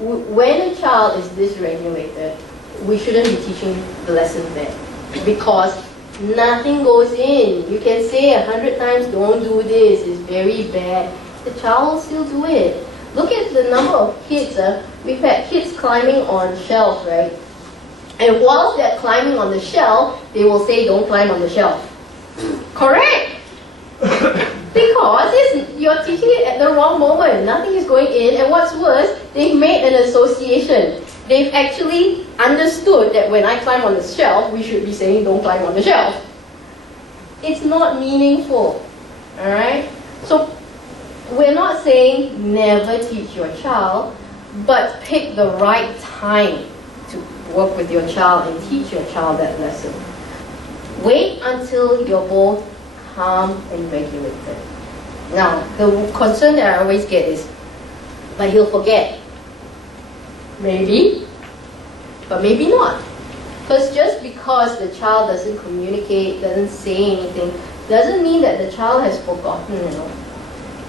when a child is dysregulated, we shouldn't be teaching the lesson there, because nothing goes in. You can say 100 times, don't do this, it's very bad. The child will still do it. Look at the number of kids. We've had kids climbing on shelves, right? And whilst they're climbing on the shelf, they will say, don't climb on the shelf. Correct! Because you're teaching it at the wrong moment. Nothing is going in, and what's worse, they've made an association. They've actually understood that when I climb on the shelf, we should be saying don't climb on the shelf. It's not meaningful. Alright? So we're not saying never teach your child, but pick the right time to work with your child and teach your child that lesson. Wait until you're both calm and regulated. Now, the concern that I always get is, but he'll forget. Maybe, but maybe not. Because just because the child doesn't communicate, doesn't say anything, doesn't mean that the child has forgotten, you know.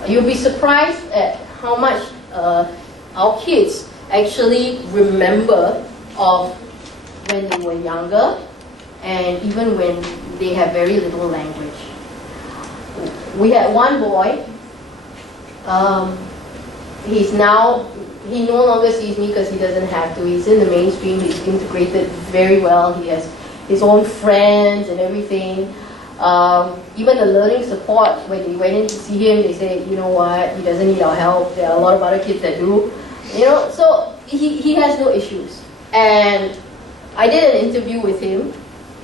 You'll be surprised at how much our kids actually remember of when they were younger, and even when they have very little language. We had one boy, he no longer sees me because he doesn't have to. He's in the mainstream, he's integrated very well, he has his own friends and everything. Even the learning support, when they went in to see him, they said, you know what, he doesn't need our help, there are a lot of other kids that do. You know, so he has no issues. And I did an interview with him,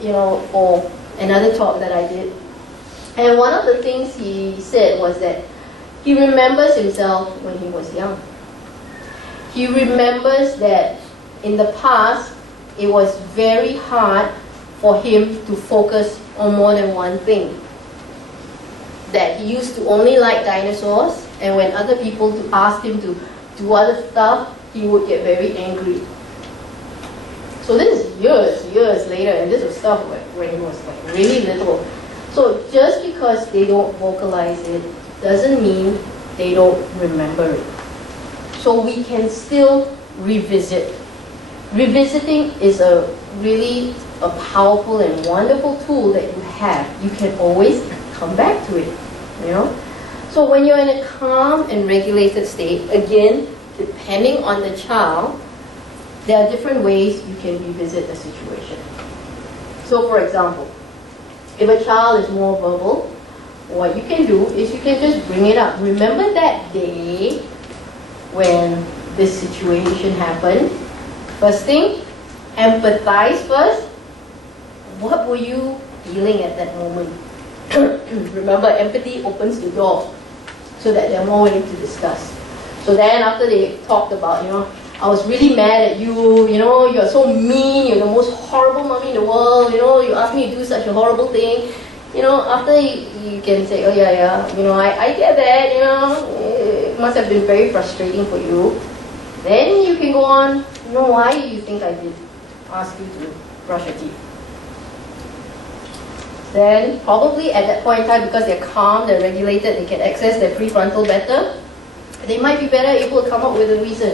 you know, for another talk that I did. And one of the things he said was that he remembers himself when he was young. He remembers that in the past, it was very hard for him to focus on more than one thing. That he used to only like dinosaurs, and when other people asked him to do other stuff, he would get very angry. So this is years later, and this was stuff when he was like really little. So just because they don't vocalize it doesn't mean they don't remember it. So we can still revisit. Revisiting is a really powerful and wonderful tool that you have. You can always come back to it, you know. So when you're in a calm and regulated state, again, depending on the child, there are different ways you can revisit the situation. So for example, if a child is more verbal, what you can do is you can just bring it up. Remember that day when this situation happened? First thing, empathize first. What were you feeling at that moment? Remember, empathy opens the door so that they're more willing to discuss. So then after they talked about, you know, I was really mad at you, you know, you're so mean, you're the most horrible mommy in the world, you know, you asked me to do such a horrible thing. You know, after you can say, oh yeah, you know, I get that, you know, it must have been very frustrating for you. Then you can go on, you know, why do you think I did ask you to brush your teeth? Then probably at that point in time, because they're calm, they're regulated, they can access their prefrontal better, they might be better able to come up with a reason.